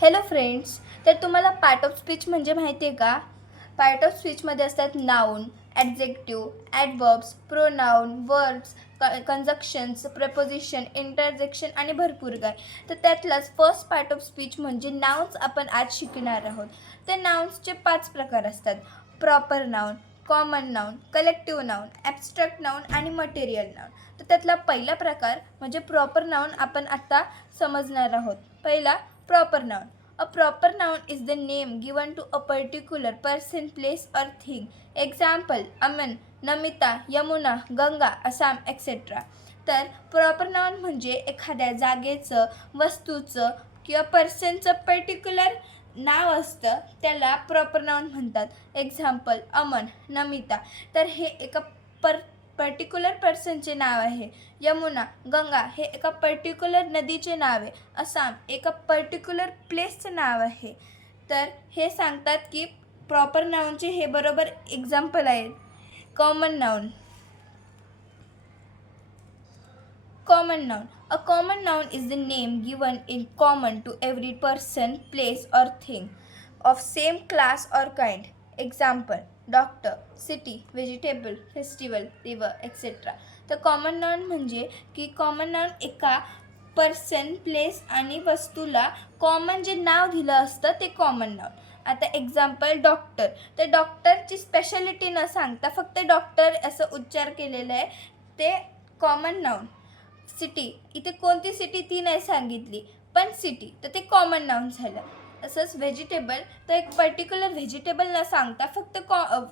Hello friends, तर तुम्हाला part of speech म्हणजे माहिती आहे का? पार्ट ऑफ स्पीचमध्ये असतात noun, adjective, adverbs, pronoun, verbs, conjunctions, preposition, interjection आणि भरपूर काय. तर त्यातलाच फर्स्ट पार्ट ऑफ स्पीच म्हणजे नाउन्स आपण आज शिकणार आहोत. ते नाउन्सचे 5 प्रकार असतात: proper noun, common noun, collective noun, abstract noun आणि मटेरियल नाउन. तर त्यातला पहिला प्रकार म्हणजे प्रॉपर नाउन आपण आता समजणार आहोत. पहिला, proper noun. A proper noun is the name given to a particular person, place or thing. Example: Aman, Namita, Yamuna, Ganga, Assam, etc. तर प्रॉपर नाउन म्हणजे एखाद्या जागेचं, वस्तूचं किंवा पर्सनचं पर्टिक्युलर नाव असतं, त्याला प्रॉपर नाउन म्हणतात. एक्झाम्पल: अमन, नमिता. तर हे एका पर्टिक्युलर पर्सनचे नाव आहे. यमुना, गंगा हे एका पर्टिक्युलर नदीचे नाव आहे. आसाम एका पर्टिक्युलर प्लेसचं नाव आहे. तर हे सांगतात की प्रॉपर नाउनचे हे बरोबर एक्झाम्पल आहेत. Common noun. Common noun. A common noun is the name given in common to every person, place or thing of same class or kind. Example: doctor, city, vegetable, festival, river, etc. तर common noun म्हणजे की common noun एका person, place आणि वस्तूला common जे नाव दिलं असतं ते कॉमन नाउन. आता एक्झाम्पल: डॉक्टर. तर डॉक्टरची स्पेशालिटी न सांगता फक्त डॉक्टर असं उच्चार केलेलं आहे, ते कॉमन नाउन. सिटी, इथे कोणती सिटी ती नाही सांगितली, पण सिटी, तर ते कॉमन नाउन झालं. असंच व्हेजिटेबल, तर एक पर्टिक्युलर व्हेजिटेबल न सांगता फक्त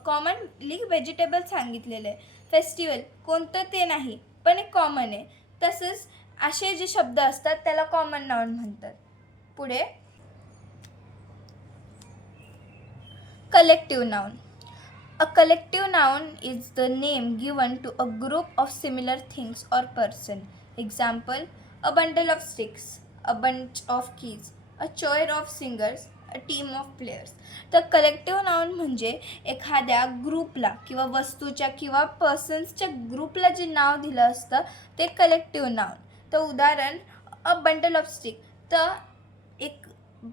कॉमनली व्हेजिटेबल सांगितलेलं आहे. फेस्टिवल, कोणतं ते नाही, पण एक कॉमन आहे. तसंच असे जे शब्द असतात त्याला कॉमन नाउन म्हणतात. पुढे collective noun. A collective noun is the name given to a group of similar things or person. Example: a bundle of sticks, a bunch of keys, a choir of singers, a team of players. तर collective noun म्हणजे एखाद्या ग्रुपला किंवा वस्तूच्या किंवा पर्सन्सच्या ग्रुपला जे नाव दिलं असतं ते कलेक्टिव्ह नाउन. तर उदाहरण: अ बंडल ऑफ स्टिक. तर एक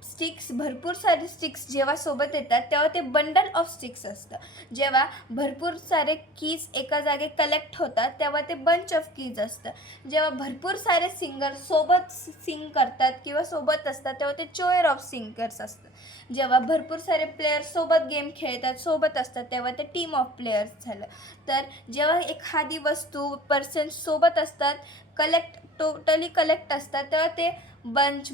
स्टिक्स, भरपूर सारे स्टिक्स जेव्हा सोबत येतात तेव्हा ते बंडल ऑफ स्टिक्स असतं. जेव्हा भरपूर सारे कीज एका जागे कलेक्ट होतात तेव्हा ते बंच ऑफ कीज असतं. जेव्हा भरपूर सारे सिंगर सोबत सिंग करतात किंवा सोबत असतात तेव्हा ते चोयर ऑफ सिंगर्स असतं. जेव्हा भरपूर सारे प्लेयर्स सोबत गेम खेळतात, सोबत असतात, तेव्हा ते टीम ऑफ प्लेयर्स झालं. तर जेव्हा एखादी वस्तू, पर्सन्स सोबत असतात, टोटली कलेक्ट असतात, तेव्हा ते बंच,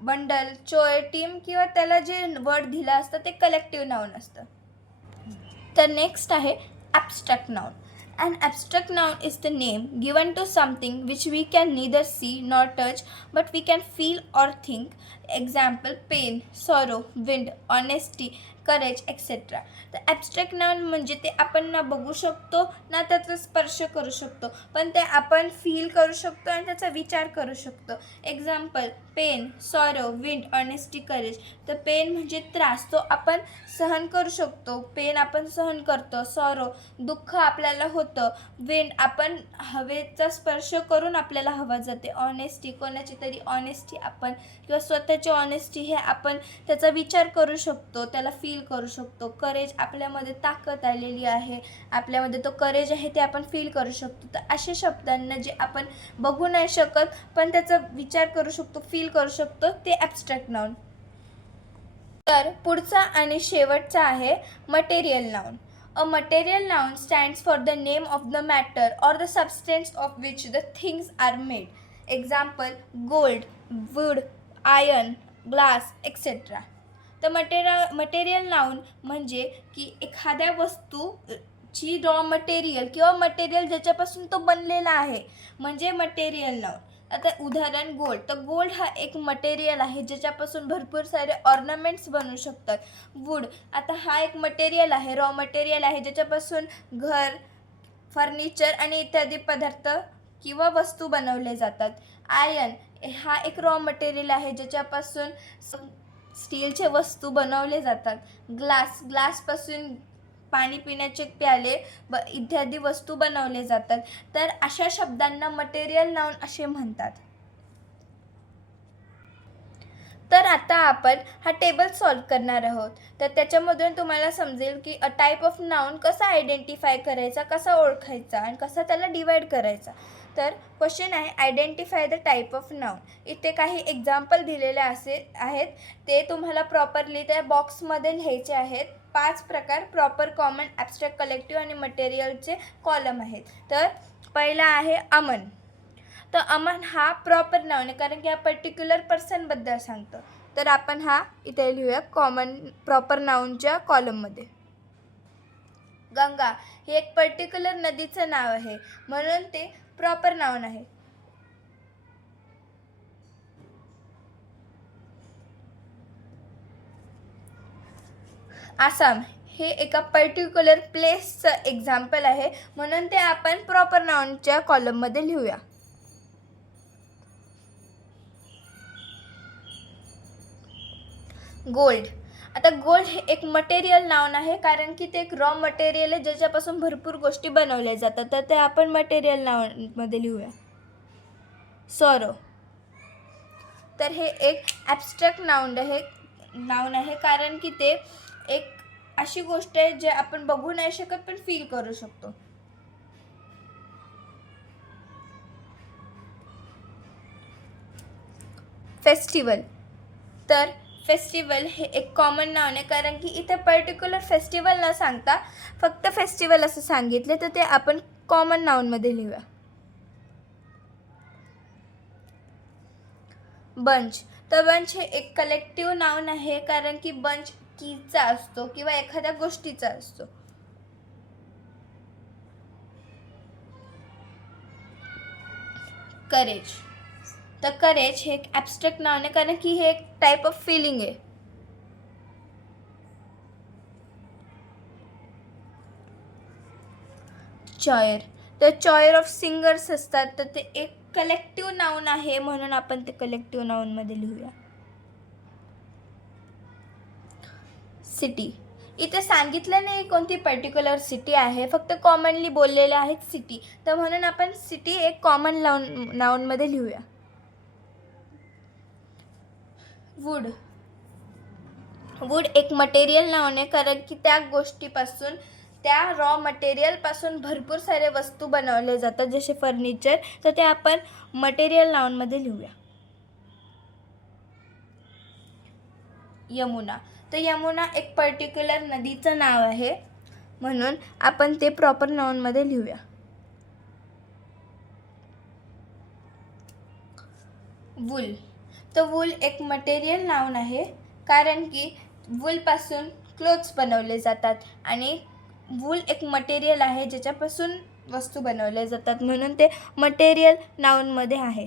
बंडल, चोय, टीम किंवा त्याला जे वर्ड दिलं असतं ते कलेक्टिव्ह नाउन असतं. तर नेक्स्ट आहे abstract noun. An abstract noun is the name given to something which we can neither see nor touch but we can feel or think. Example: pain, sorrow, wind, honesty, courage etcetera. तर abstract noun म्हणजे ते आपण ना बघू शकतो ना त्याचा स्पर्श करू शकतो, पण ते आपण फील करू शकतो आणि त्याचा विचार करू शकतो. Example: pain, sorrow, wind, honesty, courage. तर पेन म्हणजे त्रास, तो आपण सहन करू शकतो, पेन आपण सहन करतो. सॉरो, दुःख आपल्याला होतं. विंड, आपण हवेचा स्पर्श करून आपल्याला हवा जाते. ऑनेस्टी, कोणाची तरी ऑनेस्टी आपण किंवा स्वतःची ऑनेस्टी हे आपण त्याचा विचार करू शकतो, त्याला फील करू शकतो. करेज, आपल्यामध्ये ताकद आलेली आहे, आपल्यामध्ये तो करेज आहे ते आपण फील करू शकतो. तर अशा शब्दांना जे आपण बघू नाही शकत पण त्याचा विचार करू शकतो, फील करू शकतो, ते ॲब्स्ट्रॅक्ट नाउन. तर पुढचा आणि शेवटचा आहे material noun. A material noun stands for the name of the matter or the substance of which the things are made. Example: gold, wood, iron, glass, etc. तर मटेरियल नाउन म्हणजे की एखाद्या वस्तूची रॉ मटेरियल किंवा material ज्याच्यापासून तो बनलेला आहे म्हणजे मटेरियल नाउन. आता उदाहरण: गोल्ड. तर गोल्ड हा एक मटेरियल आहे ज्याच्यापासून भरपूर सारे ऑर्नामेंट्स बनू शकतात. वूड, आता हा एक मटेरियल आहे, रॉ मटेरियल आहे ज्याच्यापासून घर, फर्निचर आणि इत्यादी पदार्थ किंवा वस्तू बनवले जातात. आयर्न हा एक रॉ मटेरियल आहे ज्याच्यापासून स्टीलचे वस्तू बनवले जातात. ग्लासपासून पाणी पिण्याचे प्याले इत्यादी वस्तू बनवले जातात. तर अशा शब्दांना मटेरियल नाउन असे म्हणतात. तर आता आपण हा टेबल सॉल्व करणार आहोत. तर त्याच्यामधून तुम्हाला समजेल की अ टाईप ऑफ नाऊन कसा आयडेंटिफाय करायचा, कसा ओळखायचा आणि कसा त्याला डिवाईड करायचा. तर क्वेश्चन आहे identify the type of noun. इथे काही एक्झाम्पल दिलेले आहेत, ते तुम्हाला प्रॉपरली त्या बॉक्समध्ये लिहायचे आहेत. 5 प्रकार प्रॉपर, कॉमन, ॲब्स्ट्रॅक्ट, कलेक्टिव्ह आणि मटेरियलचे कॉलम आहेत. तर पहिला आहे अमन. तर अमन हा प्रॉपर नाऊन आहे, कारण की हा पर्टिक्युलर पर्सनबद्दल सांगतं. तर आपण हा इथे लिहूया कॉमन प्रॉपर नाऊनच्या कॉलममध्ये. गंगा हे एक पर्टिक्युलर नदीचं नाव आहे, म्हणून ते प्रॉपर नाऊन आहे. आसाम हे एका पर्टिक्युलर प्लेसचं एक्झाम्पल आहे, म्हणून ते आपण प्रॉपर नाऊनच्या कॉलममध्ये लिहूया. गोल्ड. आता गोल्ड हे एक मटेरियल नाऊन आहे, कारण की ते एक रॉ मटेरियल आहे ज्याच्यापासून भरपूर गोष्टी बनवल्या जातात. तर ते आपण मटेरियल नाऊनमध्ये लिहूया. सॉरो. तर हे एक ॲब्स्ट्रॅक्ट नाऊन आहे, कारण की ते एक अशी गोष्ट आहे जे आपण बघू नाही शकत पण फील करू शकतो. फेस्टिवल. तर फेस्टिवल हे एक कॉमन नाऊन आहे, कारण की इथे पर्टिक्युलर फेस्टिवल न सांगता फक्त फेस्टिवल असं सांगितले, तर ते आपण कॉमन नाऊनमध्ये लिहूया. बंच. तर बंच हे एक कलेक्टिव्ह नाऊन आहे, कारण की बंच कीचा असतो किंवा एखाद्या गोष्टीचा असतो. करेज. तर करेज हे एक ॲब्स्ट्रॅक्ट नाऊन आहे, कारण की हे एक टाईप ऑफ फिलिंग आहे. चॉयर. तर चॉयर ऑफ सिंगर्स असतात, तर ते एक कलेक्टिव्ह नाऊन आहे, म्हणून आपण ते कलेक्टिव्ह नाऊनमध्ये लिहूया. सिटी. इथे सांगितलं नाही कोणती पर्टिक्युलर सिटी आहे, फक्त कॉमनली बोललेले आहेत सिटी, तर म्हणून आपण सिटी एक कॉमन नाऊनमध्ये लिहूया. वूड. वूड एक मटेरियल नाऊन आहे, कारण की त्या गोष्टीपासून, त्या रॉ मटेरियलपासून भरपूर सारे वस्तू बनवले जातात, जसे फर्निचर, तर ते आपण मटेरियल नाऊनमध्ये लिहूया. यमुना. तर यमुना एक पर्टिक्युलर नदीचं नाव आहे, म्हणून आपण ते प्रॉपर नाऊनमध्ये लिहूया. वूल. तर वूल एक मटेरियल नाऊन आहे, कारण की वूलपासून क्लोथ्स बनवले जातात आणि वूल एक मटेरियल आहे ज्याच्यापासून वस्तू बनवल्या जातात, म्हणून ते मटेरियल नाऊनमध्ये आहे.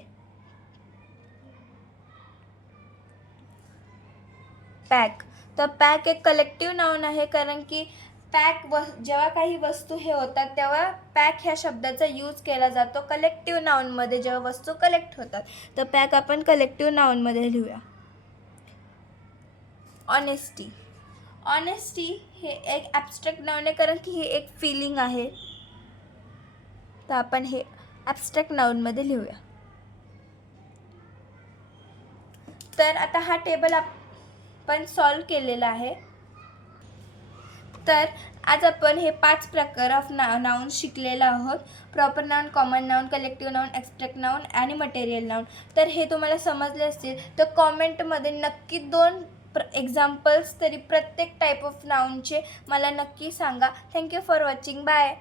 पॅक. तर पॅक एक कलेक्टिव्ह नाऊन आहे, कारण की जेव्हा काही वस्तू हे होतात तेव्हा पॅक ह्या शब्दाचा यूज केला जातो कलेक्टिव्ह नाऊनमध्ये, जेव्हा वस्तू कलेक्ट होतात. तर पॅक आपण कलेक्टिव्ह नाऊनमध्ये लिहूया. ऑनेस्टी. ऑनेस्टी हे एक ॲब्स्ट्रॅक्ट नाऊन आहे, कारण की हे एक फिलिंग आहे, तर आपण हे ॲब्स्ट्रॅक्ट नाऊनमध्ये लिहूया. तर आता हा टेबल आपण सॉल्व केलेला आहे. तर आज आपण हे 5 प्रकार ऑफ नाऊन शिकलेलो आहोत. Proper noun, common noun, collective noun, abstract noun आणि मटेरियल नाऊन. तर हे तुम्हाला समजले असतील तर कॉमेंटमध्ये नक्की 2 एक्झाम्पल्स तरी प्रत्येक टाईप ऑफ नाऊनचे मला नक्की सांगा. Thank you for watching. बाय.